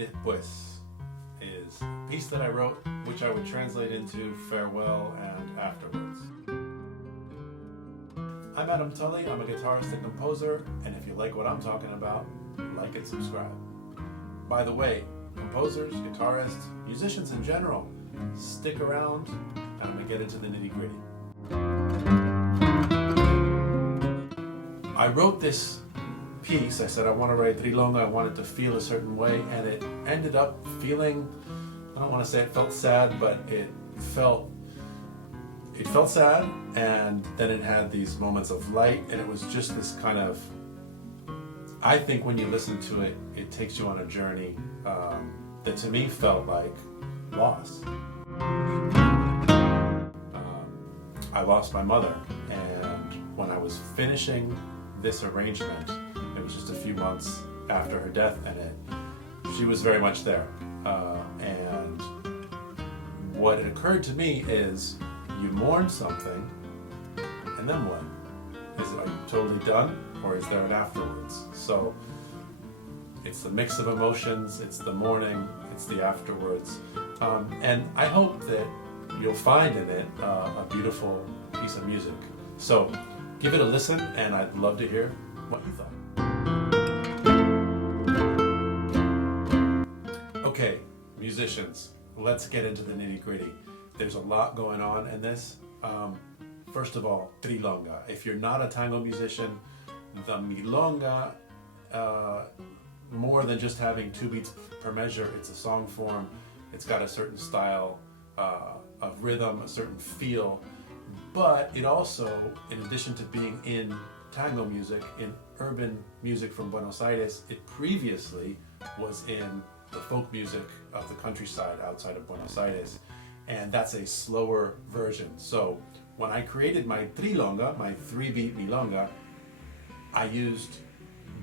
y Después is a piece that I wrote, which I would translate into farewell and afterwards. I'm Adam Tully, I'm a guitarist and composer, and if you like what I'm talking about, like and subscribe. By the way, composers, guitarists, musicians in general, stick around, and I'm going to get into the nitty-gritty. I wrote this piece, I said I want to write trilonga, I want it to feel a certain way, and it ended up feeling, I don't want to say it felt sad, but it felt sad, and then it had these moments of light, and it was just this kind of, I think when you listen to it, it takes you on a journey that to me felt like loss. I lost my mother, and when I was finishing this arrangement, it was just a few months after her death, and she was very much there. And what had occurred to me is, you mourn something, and then what? Are you totally done, or is there an afterwards? So it's the mix of emotions, it's the mourning, it's the afterwards, and I hope that you'll find in it a beautiful piece of music. So give it a listen, and I'd love to hear what you thought. Okay, musicians, let's get into the nitty-gritty. There's a lot going on in this. First of all, trilonga. If you're not a tango musician, the milonga, more than just having 2 beats per measure, it's a song form. It's got a certain style of rhythm, a certain feel, but it also, in addition to being in tango music, in urban music from Buenos Aires, it previously was in the folk music of the countryside outside of Buenos Aires, and that's a slower version. So when I created my trilonga, my 3-beat milonga, I used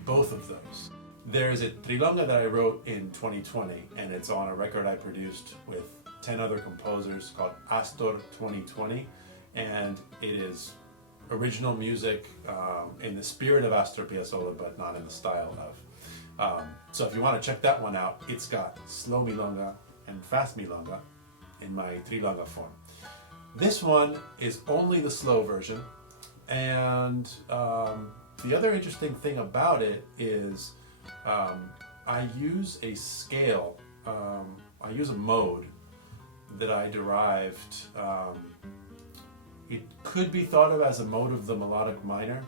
both of those. There's a trilonga that I wrote in 2020, and it's on a record I produced with 10 other composers called Astor 2020, and it is original music in the spirit of Astor Piazzolla, but not in the style of. So if you want to check that one out, it's got slow milonga and fast milonga in my trilonga form. This one is only the slow version, and the other interesting thing about it is I use a scale, I use a mode that I derived. It could be thought of as a mode of the melodic minor.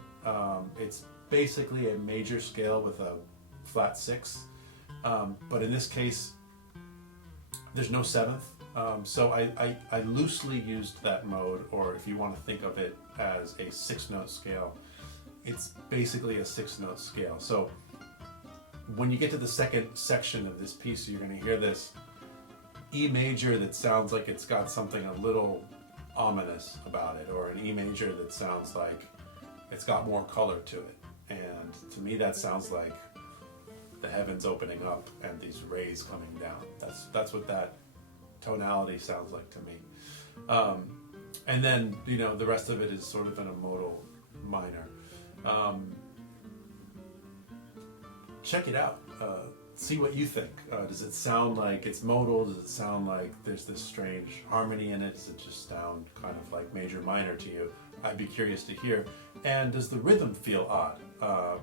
It's basically a major scale with a flat 6, but in this case there's no 7th, so I loosely used that mode, or if you want to think of it as a 6-note scale, it's basically a 6-note scale. So when you get to the second section of this piece, you're going to hear this E major that sounds like it's got something a little ominous about it, or an E major that sounds like it's got more color to it, and to me that sounds like the heavens opening up and these rays coming down. That's what that tonality sounds like to me. And then, you know, the rest of it is sort of in a modal minor. Check it out. See what you think. Does it sound like it's modal? Does it sound like there's this strange harmony in it? Does it just sound kind of like major minor to you? I'd be curious to hear. And does the rhythm feel odd?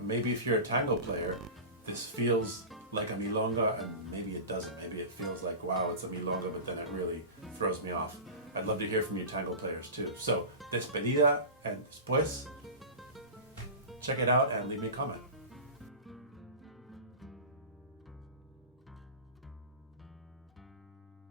Maybe if you're a tango player, this feels like a milonga, and maybe it doesn't. Maybe it feels like, wow, it's a milonga, but then it really throws me off. I'd love to hear from you tango players too. So, Despedida and Después. Check it out and leave me a comment.